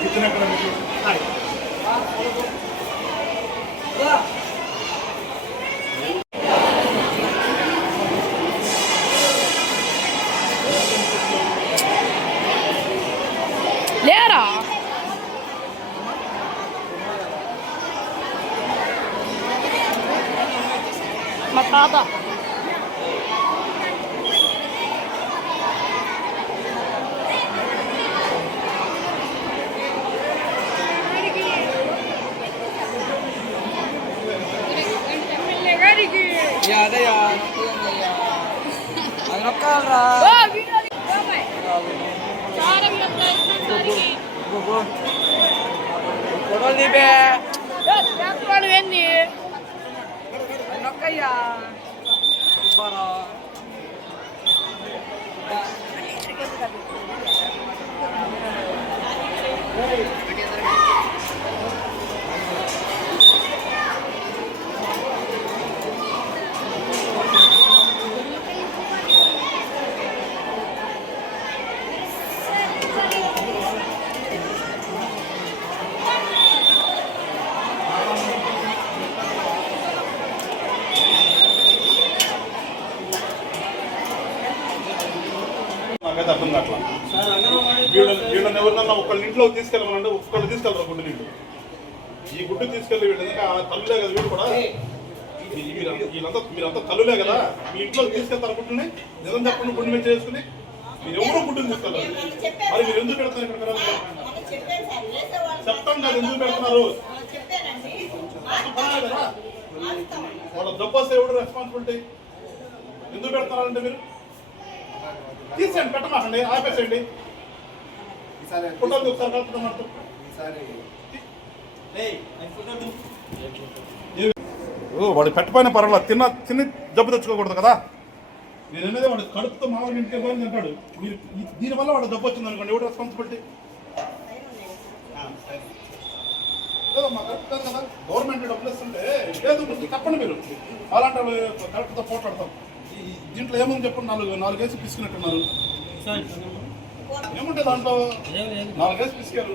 Kitchen ఎక్కడ మీకు లేరా మా తాత అదయ్యా అది నొక్కాలరా ఫోటోలు తీపే ఏంది అది నొక్కయ్యా సుబ్బారా నాకైతే అర్థం కావట్లా. వీళ్ళని ఎవరినన్నా ఒకళ్ళ ఇంట్లో తీసుకెళ్ళమనంటే ఒక్కళ్ళు తీసుకెళ్ళరు గుడ్డు నీళ్ళు. ఈ గుడ్డు తీసుకెళ్ళి వీళ్ళు తల్లులే కదా వీళ్ళు కూడా. మీరంతా తల్లులే కదా, మీ ఇంట్లో తీసుకెళ్తారు గుడ్డుని. నిజం చెప్పండి, గుడ్డు మీద చేసుకుని మీరు ఎవరో గుడ్డుని తీసుకెళ్ళారు. మరి మీరు ఎందుకు పెడతారు ఇక్కడ? చెప్తాం కదా ఎందుకు పెడుతున్నారు కదా. వాళ్ళ దెబ్బస్తే ఎవరు రెస్పాన్సిబిలిటీ? ఎందుకు పెడతారంటే మీరు తీసేయండి, పెట్టమాకండి, ఆపేసేయండి. ఫోటోలు ఒకసారి కలుపుతాం మాట. వాడు పెట్టపోయిన పర్వాలేదు, తిని జబ్బు తెచ్చుకోకూడదు కదా. నేను అనేది వాడు కడుపుతో మామూలు ఇంటికి పోయింది అంటాడు. మీరు దీనివల్ల వాడు జబ్బు వచ్చింది అనుకోండి, ఎవరు రెస్పాన్సిబిలిటీ? మా కరెక్ట్ కాదు కదా. గవర్నమెంట్ డబ్బులు ఇస్తుంటే లేదు తప్పండి. మీరు అలాంటి కరెక్ట్తో పోట్లాడతాం. దీంట్లో ఏమని చెప్పండి, నాలుగు వేసి పిసుకున్నట్టున్నారు. ఏముంటే దాంట్లో 4 వేసి పిసికారు.